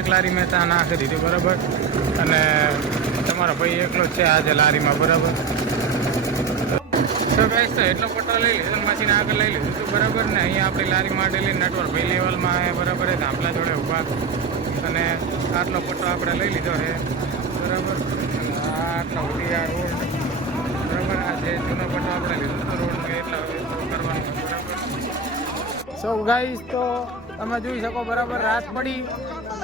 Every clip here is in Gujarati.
એક લારી મેં ત્યાં નાખી દીધી બરાબર. અને તમારો ભાઈ એકલો જ છે આજે લારીમાં બરાબર. તો ગાઈસ તો એટલો પટ્ટો લઈ લીધો, મશીન આગળ લઈ લીધું હતું બરાબર. ને અહીંયા આપણી લારી માટે લઈને નટવર ભાઈ લેવલમાં આવે બરાબર. ધાંપલા જોડે ઊભા અને આટલો પટ્ટો આપણે લઈ લીધો છે બરાબર. આટલો બધી આ રોડ બરાબર. આ જે જૂનો પટ્ટો આપણે લીધો હતો રોડનો એટલા કરવાનો બરાબર. સો ગાઈસ તો તમે જોઈ શકો બરાબર, રાત પડી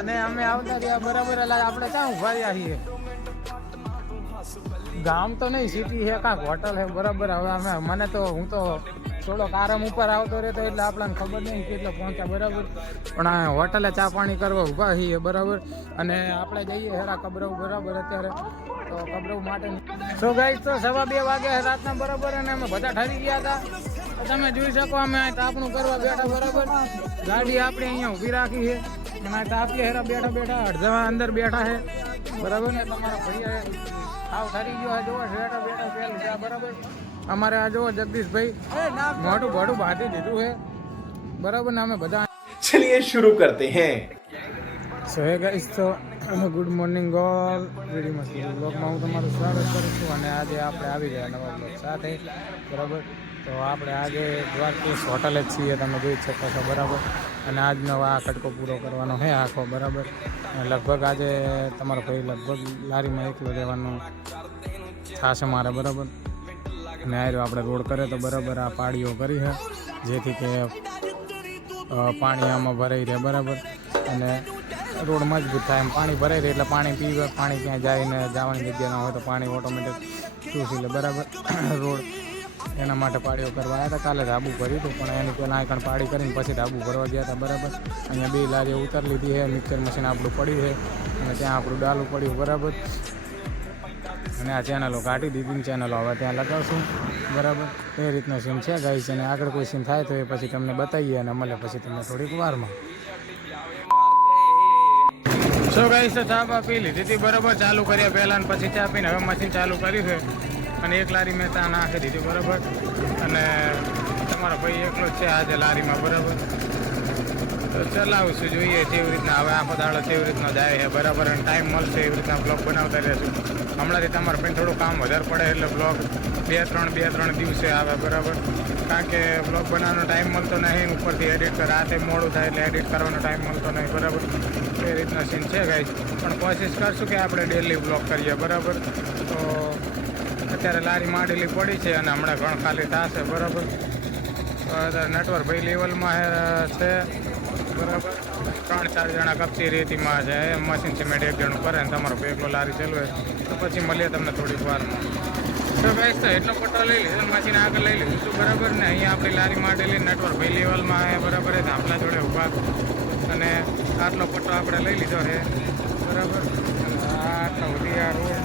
અને અમે આવતા રહ્યા બરાબર. એટલે આપણે ક્યાં ઉભા રહ્યા છીએ? ગામ તો નહીં, સિટી છે, કાંક હોટલ છે બરાબર. હવે અમે મને તો હું તો થોડોક આરામ ઉપર આવતો રહેતો એટલે આપણને ખબર નહીં કેટલો પહોંચ્યા બરાબર. પણ આ હોટલે ચા પાણી કરવા ઊભા છીએ બરાબર. અને આપણે જઈએ હેરા કબરવ બરાબર અત્યારે. તો કબરવ માટે સો ગાઈસ તો 2:15 વાગ્યા રાતના બરાબર. અને અમે બધા ઠરી ગયા હતા. તમે જોઈ શકો અમે તાપણું કરવા બેઠા બરાબર. ગાડી આપણે અહીંયા ઊભી રાખી છે અને તાપીએ હેરા બેઠા બેઠા અડધા અંદર બેઠા છે બરાબર. ને તમારા ભાઈએ આવ ઠરી ગયો જોવો બેઠા બેઠા પેલું છે બરાબર. અમારે આ જોવો જગદીશભાઈ મોટું ભાડું બાંધી દીધું છે બરાબર. ને અમે બધા चलिए शुरू करते हैं. સો હે ગાઈસ તો ગુડ મોર્નિંગ ઓલ. વિડીયો મસ્તી બ્લોગમાં હું તમારું સ્વાગત કરું છું. અને આજે આપણે આવી ગયા નવા બ્લોગ સાથે બરાબર. તો આપણે આજે દ્વારકેશ હોટલે જ છીએ, તમે જોઈ શકો છો બરાબર. અને આજનો આ કટકો પૂરો કરવાનો છે આખો બરાબર. અને લગભગ આજે તમારો ભાઈ લગભગ લારીમાં એકલો રહેવાનું થશે મારે બરાબર. અને આ આપણે રોડ કરે તો બરાબર આ પાડીઓ કરી છે જેથી કે પાણી આમાં ભરાઈ રહે બરાબર. અને રોડ મજબૂત થાય, એમ પાણી ભરાઈ રહે એટલે પાણી પીવે, પાણી ક્યાં જાય ને જવાની જગ્યા ના હોય તો પાણી ઓટોમેટિક ચૂસી લે બરાબર. રોડ એના માટે પાડીઓ કરવા આવ્યા હતા. કાલે ધાબુ ભર્યું હતું પણ એની પહેલાં આંકણ પાડી કરીને પછી ધાબુ ભરવા ગયા હતા બરાબર. અહીંયા 2 લારીઓ ઉતારી લીધી છે, મિક્સર મશીન આપણું પડ્યું છે અને ત્યાં આપણું ડાલું પડ્યું બરાબર. અને આ ચેનલો કાઢી દીધી, ચેનલો હવે ત્યાં લગાવશું બરાબર. એ રીતનો સીન છે ગાઈસ. અને આગળ કોઈ સીન થાય તો એ પછી તમને બતાવીએ અને મળે પછી તમને થોડીક વારમાં. સો ગાઈસ તો ચા બા પી લીધી હતી બરાબર. ચાલુ કર્યા પહેલાં ને પછી ચા પીને હવે મશીન ચાલુ કર્યું છે. અને એક લારી મેં ત્યાં નાખી દીધી બરાબર. અને તમારો ભાઈ એકલો જ છે આજે લારીમાં બરાબર. તો ચલાવીશું, જોઈએ કેવી રીતના હવે આખો દાડો કેવી રીતનો જાય છે બરાબર. અને ટાઈમ મળશે એવી રીતના બ્લોગ બનાવતા રહેશું. હમણાંથી તમારે પણ થોડું કામ વધારે પડે એટલે બ્લોગ 2-3 દિવસે આવે બરાબર. કારણ કે બ્લોગ બનાવવાનો ટાઈમ મળતો નહીં, ઉપરથી એડિટ રાતે મોડું થાય એટલે એડિટ કરવાનો ટાઈમ મળતો નહીં બરાબર. એ રીતના સીન છે ગાઈસ. પણ કોશિશ કરશું કે આપણે ડેલી બ્લોગ કરીએ બરાબર. તો અત્યારે લારી માંડેલી પડી છે અને હમણાં ઘણું ખાલી થશે બરાબર. નટવર ભાઈ લેવલમાં છે બરાબર. 3-4 જણા કપચી રેતીમાં છે, મશીન સિમેન્ટ એક જણું કરે ને તમારો એકલો લારી ચલાવે તો પછી મળીએ તમને થોડીક વારમાં. તો ગાઈસ તો એટલો પટ્ટો લઈ લીધો, મશીન આગળ લઈ લીધું હતું બરાબર. ને અહીંયા આપણી લારી માંડેલી નટવર ભાઈ લેવલમાં આવે બરાબર. ધાંપલા જોડે ઊભા અને આટલો પટ્ટો આપણે લઈ લીધો છે બરાબર. આટલો બધી આ રોડ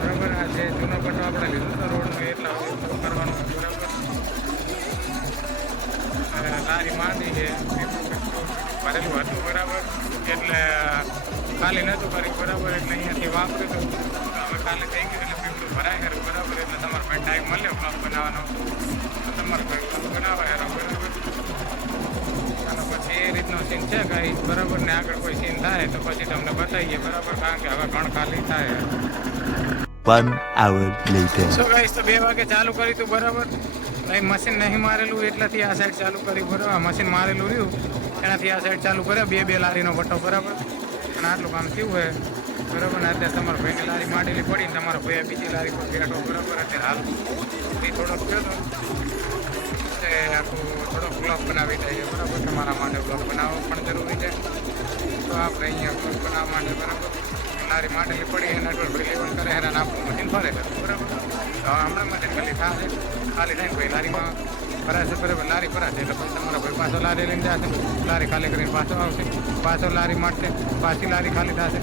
બરાબર. આ જે જૂનો પટ્ટો આપણે લીધો હતો રોડનો એટલા કરવાનો બરાબર. અને લારી માંડી છે ભરેલું હતું બરાબર. એટલે ખાલી નહોતું કર્યું બરાબર. એટલે અહીંયાથી વાપર્યું હતું હવે ખાલી થઈ ગયું એટલે પીપળું ભરાય ખરું બરાબર. એટલે તમારે ભાઈ ટાઈમ મળ્યો બ્લોગ બનાવવાનો તો તમારે ભાઈ બ્લોગ બનાવે બરાબર. અને પછી એ રીતનો સીન છે કાંઈ બરાબર. ને આગળ કોઈ સીન થાય તો પછી તમને બતાવીએ બરાબર. કારણ કે હવે ઘણ ખાલી થાય. 1 hour later. સો ગાઈસ તો 2 વાગે ચાલુ કર્યું હતું બરાબર. નહીં મશીન નહીં મારેલું એટલાથી આ સાઈડ ચાલુ કરી બરાબર. મશીન મારેલું રહ્યું એનાથી આ સાઈડ ચાલુ કર્યા 2 લારીનો પટ્ટો બરાબર. અને આટલું કામ થયું હોય બરાબર. ને અત્યારે તમારો ભાઈની લારી માંડેલી પડી ને તમારો ભાઈ બીજી લારી પર બેઠો બરાબર. અત્યારે હાલ એ થોડોક થયો હતો એ આખું થોડોક બ્લોગ બનાવી દઈએ બરાબર. તમારા માટે બ્લોગ બનાવવો પણ જરૂરી છે. તો આપણે અહીંયા બ્લોગ બનાવવા માટે બરાબર લારી માંડેલી પડી એના પર ભાઈ લેવલ કરે અને આપણું મશીન ફરે છે બરાબર. તો હમણાં મશીન ખાલી થશે, ખાલી થઈને ભાઈ લારીમાં ભરાશે બરાબર. લારી ભરાશે એટલે પછી તમારો ભાઈ પાછો લારી લઈને જશે, લારી ખાલી કરીને પાછો આવશે, પાછો લારી માટશે, પાછી લારી ખાલી થશે,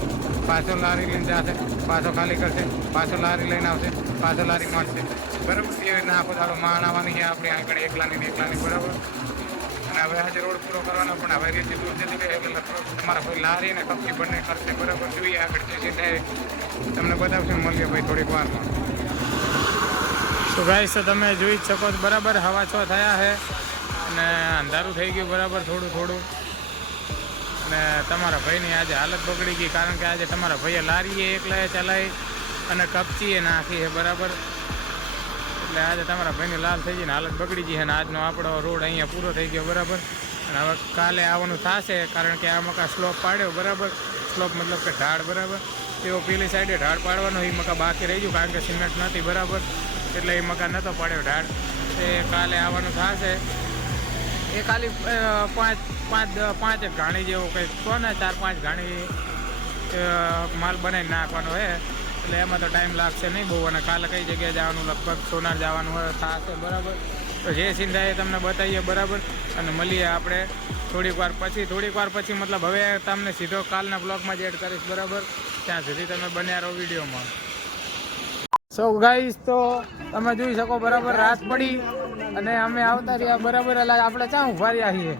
પાછો લારી લઈને જશે, પાછો ખાલી કરશે, પાછો લારી લઈને આવશે, પાછો લારી માટશે બરાબર. એ રીતના આખો દાડો માન આવવાની છે આપણી આગળ એકલાની બરાબર. અને હવે આજે રોડ પૂરો કરવાનો પણ હવે રીતની દૂર જતી રહે એટલે તમારા કોઈ લારી અને કપચી બંને કરશે બરાબર. જોઈએ આગળ જે થાય તમને બતાવશે, મળીએ ભાઈ થોડીક વારમાં. તો ગાઈસ તો તમે જોઈ જ શકો છો બરાબર. 6:15 થયા છે અને અંધારું થઈ ગયું બરાબર થોડું. અને તમારા ભાઈની આજે હાલત બગડી ગઈ, કારણ કે આજે તમારા ભાઈએ લારીએ એકલાએ ચલાવી અને કપચીએ નાખી છે, બરાબર. એટલે આજે તમારા ભાઈની લાલ થઈ ગઈ ને હાલત બગડી ગઈ છે, અને આજનો આપણો રોડ અહીંયા પૂરો થઈ ગયો, બરાબર. અને હવે કાલે આવવાનું થશે, કારણ કે આ મકા સ્લોપ પાડ્યો, બરાબર. સ્લોપ મતલબ કે ઢાળ, બરાબર. તેઓ પેલી સાઈડે ઢાળ પાડવાનો એ મકા બાકી રહી ગયું, કારણ કે સિમેન્ટ નથી, બરાબર. એટલે એ મકા નહોતો પાડ્યો ઢાળ. એ કાલે આવવાનું થશે. એ ખાલી પાંચ એક ઘાણી જેવું કંઈક કહો ને, 4-5 ઘાણી માલ બનાવીને નાખવાનો હોય, એટલે એમાં તો ટાઈમ લાગશે નહીં બહુ. અને કાલે કઈ જગ્યાએ જવાનું, લગભગ સોનાર જવાનું હોય થશે, બરાબર. તો જે સીન થાય એ તમને બતાવીએ, બરાબર. અને મળીએ આપણે થોડીક વાર પછી મતલબ હવે તમને સીધો કાલના બ્લોગમાં જ એડ કરીશ, બરાબર. ત્યાં સુધી તમે બન્યા રહો વિડીયોમાં. સો ગાઈસ, તો તમે જોઈ શકો, બરાબર. રાત પડી અને અમે આવતા રહ્યા, બરાબર. એટલે આપણે ક્યાં ઉભા રહ્યા છીએ?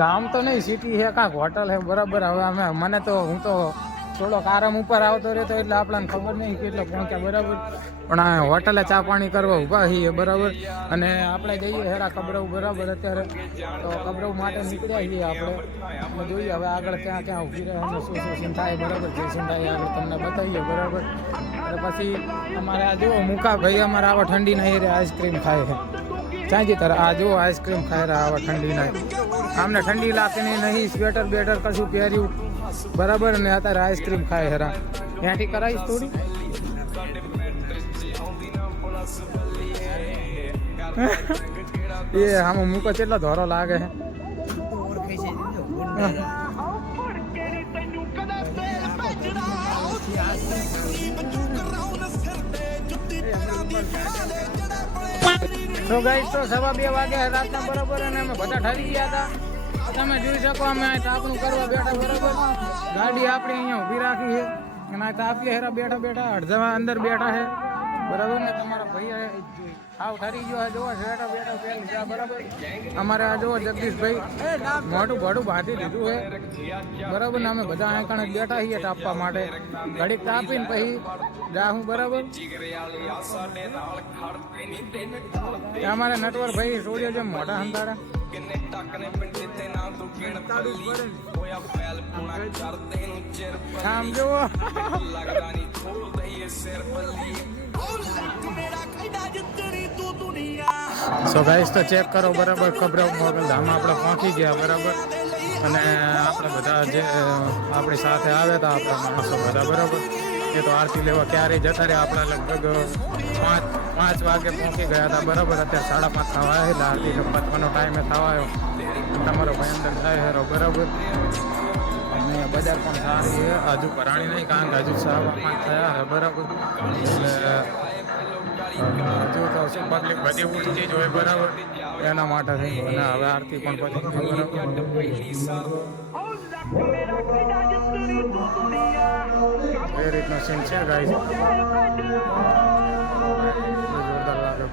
ગામ તો નહીં, સિટી છે, કાંક હોટલ છે, બરાબર. હવે મને તો હું તો થોડોક આરામ ઉપર આવતો રહેતો, એટલે આપણને ખબર નહીં કેટલો પહોંચ્યા, બરાબર. પણ આ હોટલે ચા પાણી કરવા ઊભા છીએ, બરાબર. અને આપણે જઈએ હેરા કબરવ, બરાબર. અત્યારે તો કબરવ માટે નીકળ્યા છીએ આપણે જોઈએ હવે આગળ ક્યાં ક્યાં ઊભી રહે અને શું સીન થાય, બરાબર. જે સીન થાય આગળ તમને બતાવીએ, બરાબર. અને પછી અમારે આ જુઓ મુકા ભાઈ અમારે આવા ઠંડીના એરે આઈસ્ક્રીમ ખાય છે. ક્યાંથી તારે આ જુઓ આઈસ્ક્રીમ ખાય રહ્યા આવા ઠંડીના. આમને ઠંડી લાગતી નહીં, સ્વેટર બેટર કશું પહેર્યું, બરાબર. ને અત્યારે આઈસ્ક્રીમ ખાય હેરા. ત્યાંથી કરાવીશ થોડી. એ આમાં મૂકો કેટલો ધોરો લાગે છે. તો ગાઈસ, તો 2:15 વાગ્યા રાતના, બરાબર. અને અમે બધા ઠરી ગયા હતા. તમે જોઈ શકો અમે તાપણું કરવા બેઠા, બરાબર. ગાડી આપણે અહીંયા ઊભી રાખી છે અને આ તાપીએ હેરા બેઠા અડધા અંદર બેઠા છે, બરાબર. ને તમારા ભાઈ આવ ઠરી ગયો, જોવો બેઠા પહેરી ગયા, બરાબર. અમારે આ જોવો જગદીશભાઈ મોટું ભાડું બાંધી દીધું છે, બરાબર. ને અમે બધા અહીં કણે બેઠા છીએ તાપવા માટે. ઘડીક તાપીને પછી જાહું, બરાબર. અમારે નટવર ભાઈ છોડ્યો છે મોટા હંધારા. આમ જુઓ. સો ગાઈસ, તો ચેક કરો, બરાબર. કબરવ મોગલધામ આપણે પહોંચી ગયા, બરાબર. અને આપણે બધા જે આપણી સાથે આવ્યા હતા આપણા માણસો બધા, બરાબર. એ તો આરતી લેવા ક્યારેય જતા રહ્યા. આપણા લગભગ 5 વાગે પહોંચી ગયા હતા, બરાબર. અત્યારે 5:30 થવા આવ્યા, એટલે આરતી પતવાનો ટાઈમે થવા આવ્યો. તમારો ભાઈ અંદર થાય હેરો, બરાબર. અને બજાર પણ સારી છે, હજુ ભરાણી નહીં, કારણ કે હજુ 5:15 થયા છે, બરાબર. એટલે હજુ તો શું પબ્લિક બધી ઉઠતી જ હોય, બરાબર. એના માટે થઈ. અને હવે આરતી પણ પછી, બરાબર. એ રીતનો સીન છે ગાઈસ. જોરદાર લાગે.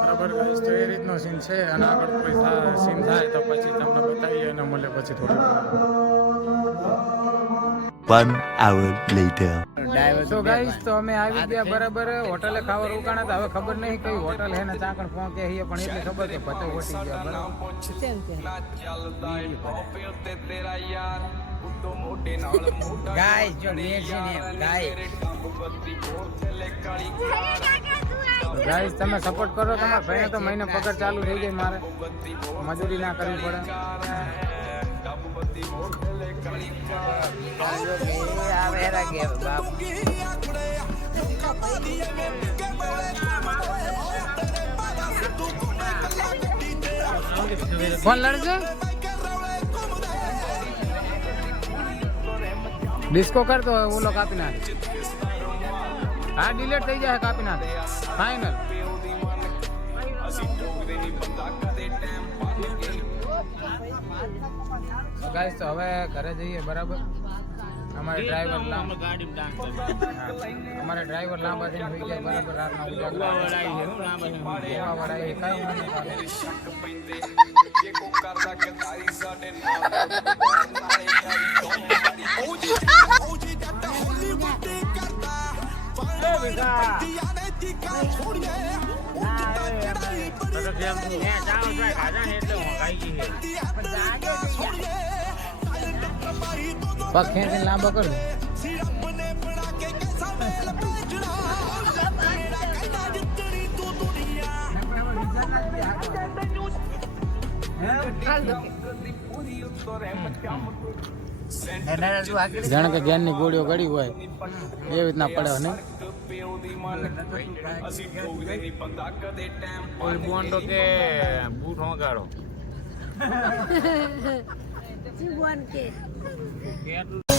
બરાબર ગાઈસ, તો એ રીતનો સીન છે. અને આગળ કોઈ સીન થાય તો પછી તમને બતાવીએ અને મળે પછી થોડું. 1 hour later. તો ગાઈસ, તો અમે આવી ગયા, બરાબર. હોટલે ખાવા રોકાણા હતા. હવે ખબર નહીં કઈ હોટલ હે ને ચાકણ પહોંચે છે, પણ એટલી ખબર કે પતે વટી ગયા, બરાબર. ગાઈસ, જો મેં છે ને ગાઈસ, તમે સપોર્ટ કરો. તમારા ભાઈને તો મહિને પગાર ચાલુ થઈ જાય, મારે મજૂરી ના કરવી પડે. કોણ લડશે? ડિસ્કો કરતો હોય ઓલો કાપી નાખે. હા, ડિલેટ થઈ જાય, કાપી નાખે. ફાઇનલ. ગાઈસ, તો હવે ઘરે જઈએ, બરાબર. અમારે ડ્રાઈવર લાંબા થઈને હોઈ જાય બરાબર રાતના ઉજાગરા પગ ખેંચીને લાંબો કર દે. જાણે કે જ્ઞાનની ગોળીઓ ગળી હોય એવી રીતના પડે ને કોઈ બોન્ડો કે બૂટ હોગાડો Cuban que.